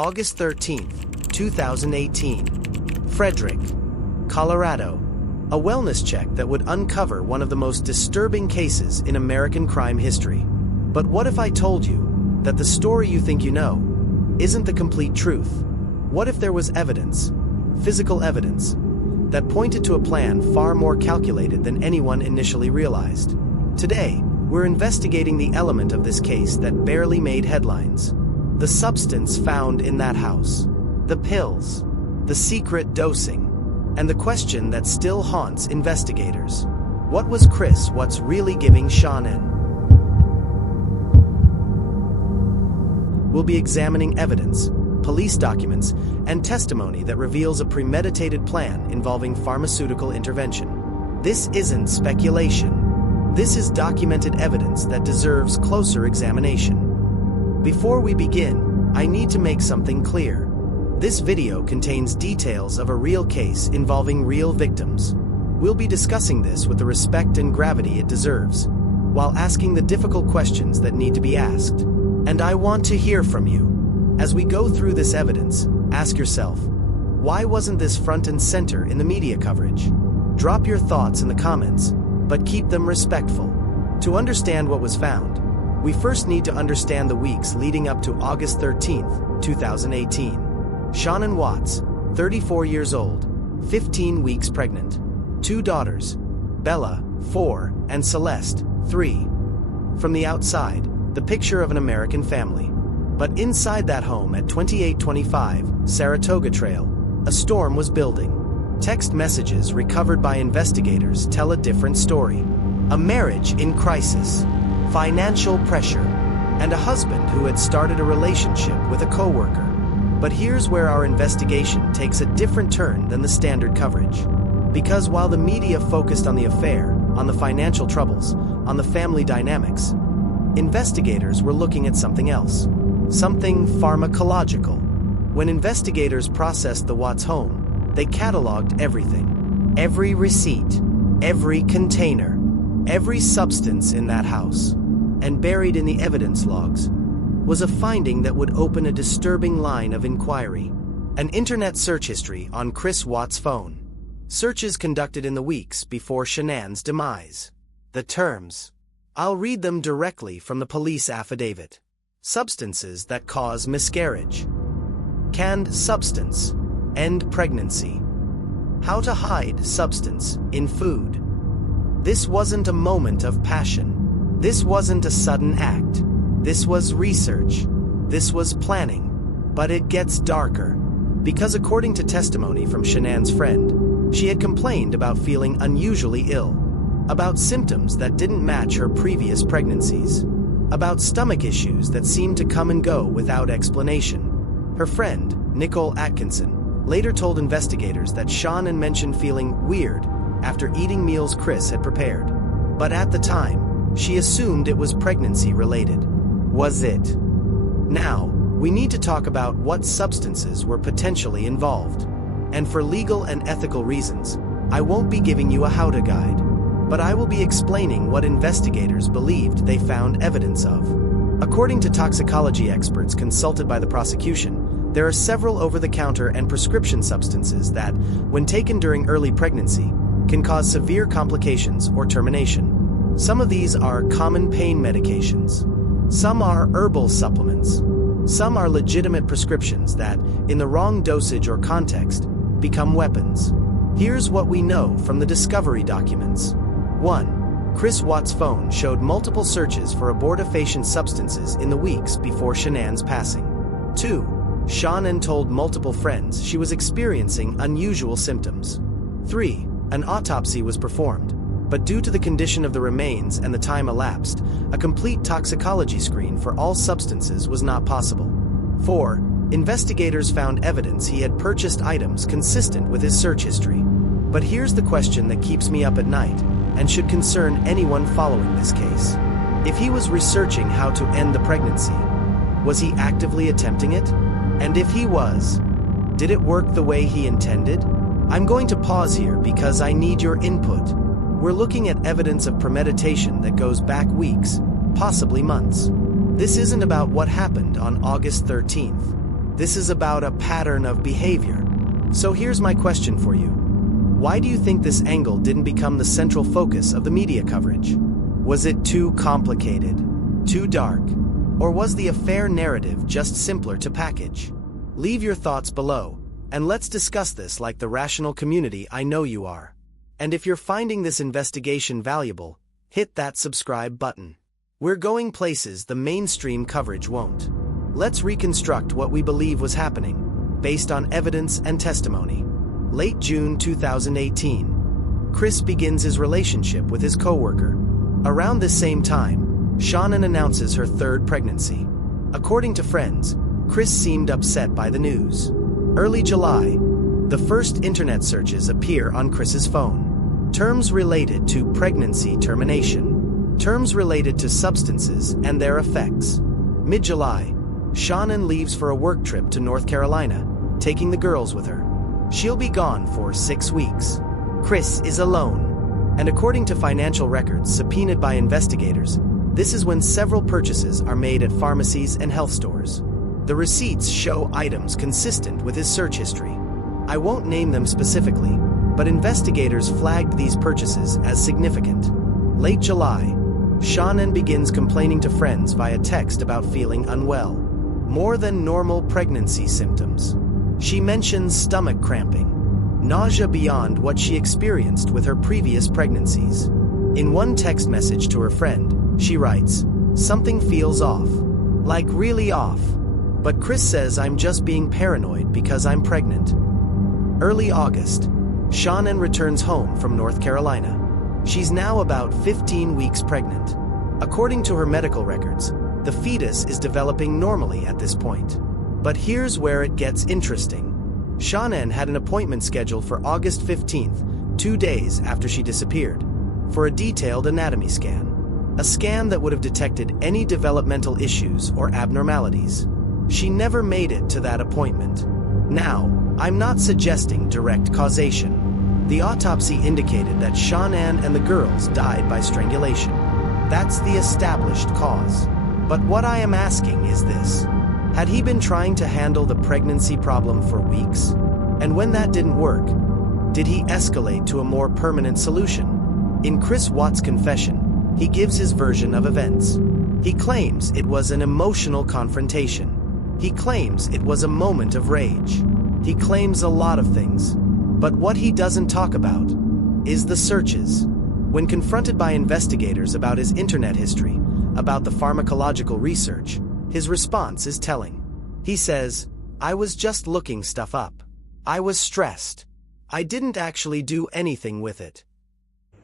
August 13th, 2018. Frederick, Colorado. A wellness check that would uncover one of the most disturbing cases in American crime history. But what if I told you that the story you think you know isn't the complete truth? What if there was evidence, physical evidence, that pointed to a plan far more calculated than anyone initially realized? Today, we're investigating the element of this case that barely made headlines. The substance found in that house. The pills. The secret dosing. And the question that still haunts investigators. What was Chris Watts really giving Shanann? We'll be examining evidence, police documents, and testimony that reveals a premeditated plan involving pharmaceutical intervention. This isn't speculation. This is documented evidence that deserves closer examination. Before we begin, I need to make something clear. This video contains details of a real case involving real victims. We'll be discussing this with the respect and gravity it deserves, while asking the difficult questions that need to be asked. And I want to hear from you. As we go through this evidence, ask yourself, why wasn't this front and center in the media coverage? Drop your thoughts in the comments, but keep them respectful. To understand what was found, we first need to understand the weeks leading up to August 13th, 2018. Shanann Watts, 34 years old, 15 weeks pregnant. 2 daughters, Bella, 4, and Celeste, 3. From the outside, the picture of an American family. But inside that home at 2825 Saratoga Trail, a storm was building. Text messages recovered by investigators tell a different story. A marriage in crisis, financial pressure, and a husband who had started a relationship with a coworker. But here's where our investigation takes a different turn than the standard coverage. Because while the media focused on the affair, on the financial troubles, on the family dynamics, investigators were looking at something else. Something pharmacological. When investigators processed the Watts home, they cataloged everything. Every receipt, every container, every substance in that house. And buried in the evidence logs was a finding that would open a disturbing line of inquiry. An internet search history on Chris Watts' phone. Searches conducted in the weeks before Shanann's demise. The terms. I'll read them directly from the police affidavit. Substances that cause miscarriage. Canned substance. End pregnancy. How to hide substance in food. This wasn't a moment of passion. This wasn't a sudden act. This was research. This was planning. But it gets darker. Because according to testimony from Shanann's friend, she had complained about feeling unusually ill. About symptoms that didn't match her previous pregnancies. About stomach issues that seemed to come and go without explanation. Her friend, Nicole Atkinson, later told investigators that Shanann mentioned feeling weird after eating meals Chris had prepared. But at the time, she assumed it was pregnancy-related. Was it? Now, we need to talk about what substances were potentially involved. And for legal and ethical reasons, I won't be giving you a how-to guide, but I will be explaining what investigators believed they found evidence of. According to toxicology experts consulted by the prosecution, there are several over-the-counter and prescription substances that, when taken during early pregnancy, can cause severe complications or termination. Some of these are common pain medications. Some are herbal supplements. Some are legitimate prescriptions that, in the wrong dosage or context, become weapons. Here's what we know from the discovery documents. 1. Chris Watts' phone showed multiple searches for abortifacient substances in the weeks before Shanann's passing. 2. Shanann told multiple friends she was experiencing unusual symptoms. 3. An autopsy was performed, but due to the condition of the remains and the time elapsed, a complete toxicology screen for all substances was not possible. 4. Investigators found evidence he had purchased items consistent with his search history. But here's the question that keeps me up at night, and should concern anyone following this case. If he was researching how to end the pregnancy, was he actively attempting it? And if he was, did it work the way he intended? I'm going to pause here because I need your input. We're looking at evidence of premeditation that goes back weeks, possibly months. This isn't about what happened on August 13th. This is about a pattern of behavior. So here's my question for you. Why do you think this angle didn't become the central focus of the media coverage? Was it too complicated? Too dark? Or was the affair narrative just simpler to package? Leave your thoughts below, and let's discuss this like the rational community I know you are. And if you're finding this investigation valuable, hit that subscribe button. We're going places the mainstream coverage won't. Let's reconstruct what we believe was happening, based on evidence and testimony. Late June 2018. Chris begins his relationship with his coworker. Around this same time, Shanann announces her third pregnancy. According to friends, Chris seemed upset by the news. Early July, the first internet searches appear on Chris's phone. Terms related to pregnancy termination. Terms related to substances and their effects. Mid-July, Shanann leaves for a work trip to North Carolina, taking the girls with her. She'll be gone for 6 weeks. Chris is alone. And according to financial records subpoenaed by investigators, this is when several purchases are made at pharmacies and health stores. The receipts show items consistent with his search history. I won't name them specifically, but investigators flagged these purchases as significant. Late July, Shanann begins complaining to friends via text about feeling unwell. More than normal pregnancy symptoms. She mentions stomach cramping, nausea beyond what she experienced with her previous pregnancies. In one text message to her friend, she writes, "Something feels off. Like really off. But Chris says I'm just being paranoid because I'm pregnant." Early August, Shanann returns home from North Carolina. She's now about 15 weeks pregnant. According to her medical records, the fetus is developing normally at this point. But here's where it gets interesting. Shanann had an appointment scheduled for August 15th, 2 days after she disappeared, for a detailed anatomy scan. A scan that would have detected any developmental issues or abnormalities. She never made it to that appointment. Now, I'm not suggesting direct causation. The autopsy indicated that Shanann and the girls died by strangulation. That's the established cause. But what I am asking is this. Had he been trying to handle the pregnancy problem for weeks? And when that didn't work, did he escalate to a more permanent solution? In Chris Watts' confession, he gives his version of events. He claims it was an emotional confrontation. He claims it was a moment of rage. He claims a lot of things. But what he doesn't talk about is the searches. When confronted by investigators about his internet history, about the pharmacological research, his response is telling. He says, "I was just looking stuff up. I was stressed. I didn't actually do anything with it."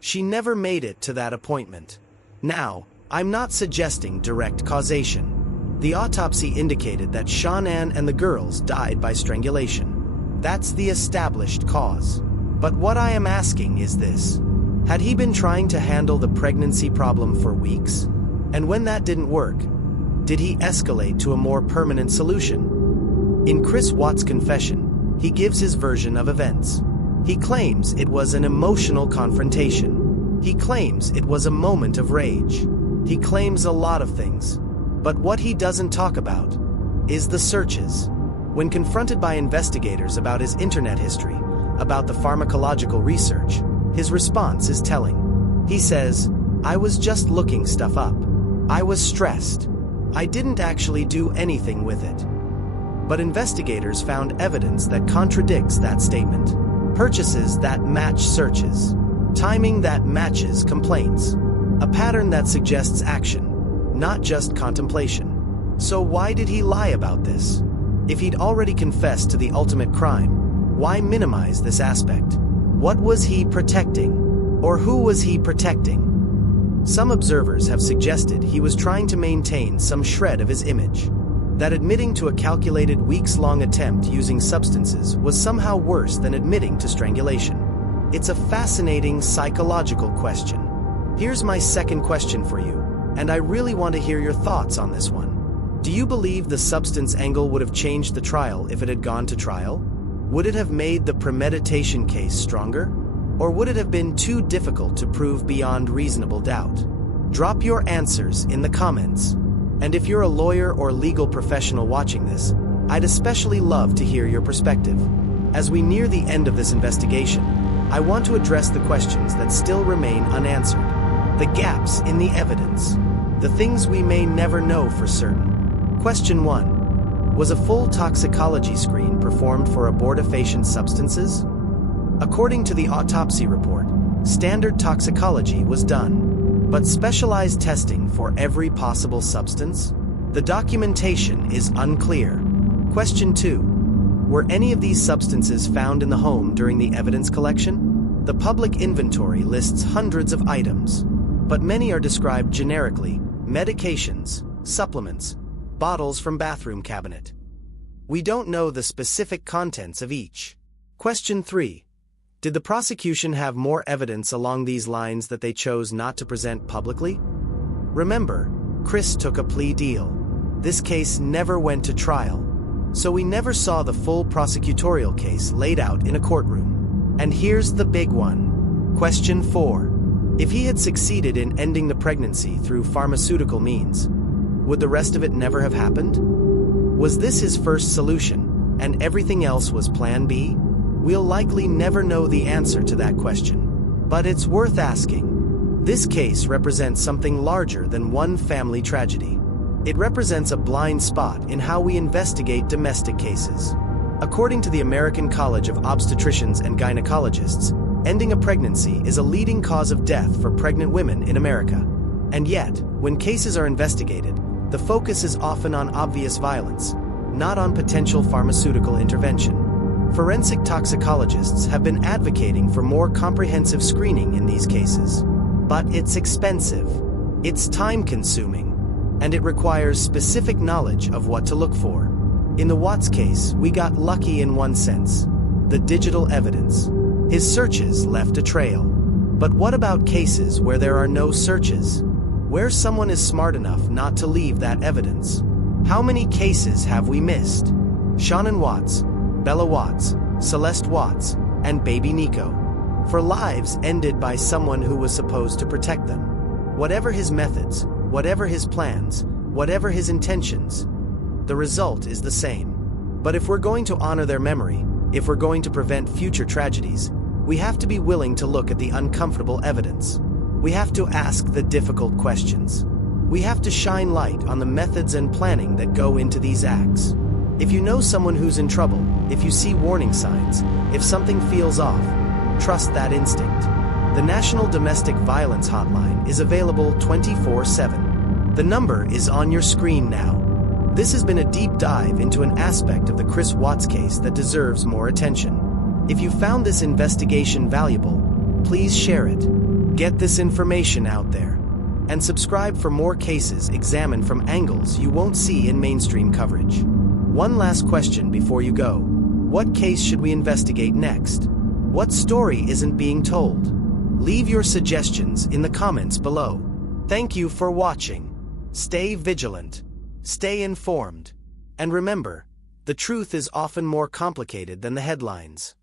She never made it to that appointment. Now, I'm not suggesting direct causation. The autopsy indicated that Shanann and the girls died by strangulation. That's the established cause. But what I am asking is this. Had he been trying to handle the pregnancy problem for weeks? And when that didn't work, did he escalate to a more permanent solution? In Chris Watts' confession, he gives his version of events. He claims it was an emotional confrontation. He claims it was a moment of rage. He claims a lot of things. But what he doesn't talk about is the searches. When confronted by investigators about his internet history, about the pharmacological research, his response is telling. He says, "I was just looking stuff up. I was stressed. I didn't actually do anything with it." But investigators found evidence that contradicts that statement. Purchases that match searches. Timing that matches complaints. A pattern that suggests action, not just contemplation. So why did he lie about this? If he'd already confessed to the ultimate crime, why minimize this aspect? What was he protecting? Or who was he protecting? Some observers have suggested he was trying to maintain some shred of his image. That admitting to a calculated weeks-long attempt using substances was somehow worse than admitting to strangulation. It's a fascinating psychological question. Here's my second question for you, and I really want to hear your thoughts on this one. Do you believe the substance angle would have changed the trial if it had gone to trial? Would it have made the premeditation case stronger? Or would it have been too difficult to prove beyond reasonable doubt? Drop your answers in the comments. And if you're a lawyer or legal professional watching this, I'd especially love to hear your perspective. As we near the end of this investigation, I want to address the questions that still remain unanswered. The gaps in the evidence. The things we may never know for certain. Question 1. Was a full toxicology screen performed for abortifacient substances? According to the autopsy report, standard toxicology was done, but specialized testing for every possible substance? The documentation is unclear. Question 2. Were any of these substances found in the home during the evidence collection? The public inventory lists hundreds of items, but many are described generically: medications, supplements, bottles from bathroom cabinet. We don't know the specific contents of each. Question 3. Did the prosecution have more evidence along these lines that they chose not to present publicly? Remember, Chris took a plea deal. This case never went to trial, so we never saw the full prosecutorial case laid out in a courtroom. And here's the big one. Question 4. If he had succeeded in ending the pregnancy through pharmaceutical means, would the rest of it never have happened? Was this his first solution, and everything else was Plan B? We'll likely never know the answer to that question, but it's worth asking. This case represents something larger than one family tragedy. It represents a blind spot in how we investigate domestic cases. According to the American College of Obstetricians and Gynecologists, ending a pregnancy is a leading cause of death for pregnant women in America. And yet, when cases are investigated, the focus is often on obvious violence, not on potential pharmaceutical intervention. Forensic toxicologists have been advocating for more comprehensive screening in these cases. But it's expensive, it's time-consuming, and it requires specific knowledge of what to look for. In the Watts case, we got lucky in one sense: the digital evidence. His searches left a trail. But what about cases where there are no searches? Where someone is smart enough not to leave that evidence? How many cases have we missed? Shanann Watts, Bella Watts, Celeste Watts, and baby Nico. For lives ended by someone who was supposed to protect them. Whatever his methods, whatever his plans, whatever his intentions, the result is the same. But if we're going to honor their memory, if we're going to prevent future tragedies, we have to be willing to look at the uncomfortable evidence. We have to ask the difficult questions. We have to shine light on the methods and planning that go into these acts. If you know someone who's in trouble, if you see warning signs, if something feels off, trust that instinct. The National Domestic Violence Hotline is available 24/7. The number is on your screen now. This has been a deep dive into an aspect of the Chris Watts case that deserves more attention. If you found this investigation valuable, please share it. Get this information out there. And subscribe for more cases examined from angles you won't see in mainstream coverage. One last question before you go. What case should we investigate next? What story isn't being told? Leave your suggestions in the comments below. Thank you for watching. Stay vigilant, stay informed, and remember, the truth is often more complicated than the headlines.